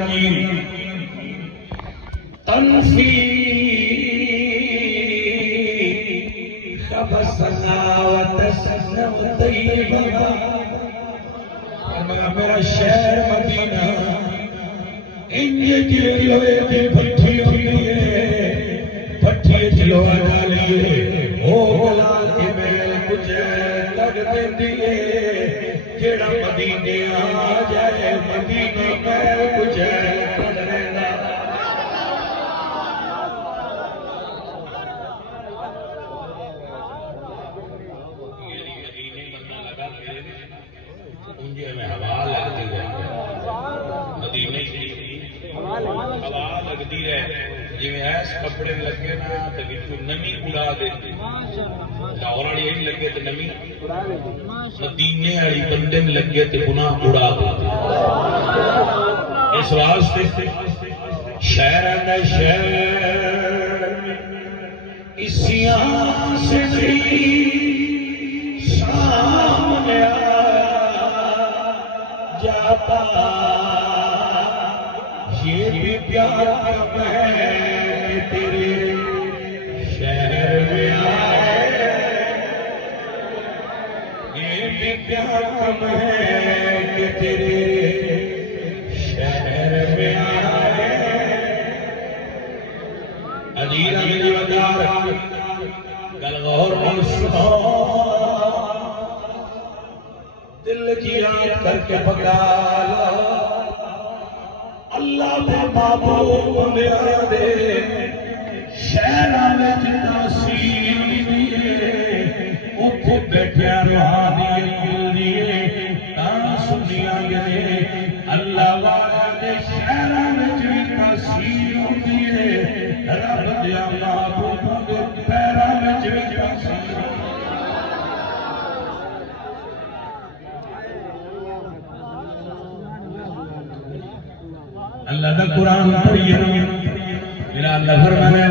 الرجيم تنفي خبثنا وتسنا وطيبا میرا شہر مدینہ انجے جلوے دی پٹھی ہوئی ہے پٹھی جلوہ ڈالیے او گلا کے میل کچھ لگ دیئے جیڑا مدینے آ جائے مدینہ میل کچھ پڑھ رہنا مدینے میں ہوا لگتی رہے مدینے کی ہوا لگتی رہے جی میں ایس کپڑے لگے نا تو بچوں نمی اڑا دیتے لاہور والی یہی لگے تو نمی مدینے والی بندے میں لگے تو گناہ اڑا دیتے اس واسطے شہر ہے شہر اسیاں سے سامنے جاتا یہ بھی پیار کم ہے تیرے شہر میں آئے یہ بھی پیار کم ہے کہ تیرے شہر میں آئے عزیز میری وجہ گل غور اور سنو دل کی یاد کر کے پکڑا اللہ دے محبوب میرا دے شہران جنا سیدھے اوپو بیٹھے روحانی ملدیے تانا سنیاں گئے اللہ والا دے شہران جنا سیدھے رب دیا محبوب دے پیران جنا سیدھے اللہ کا قرآن پڑھیے میرا اللہ فرمانے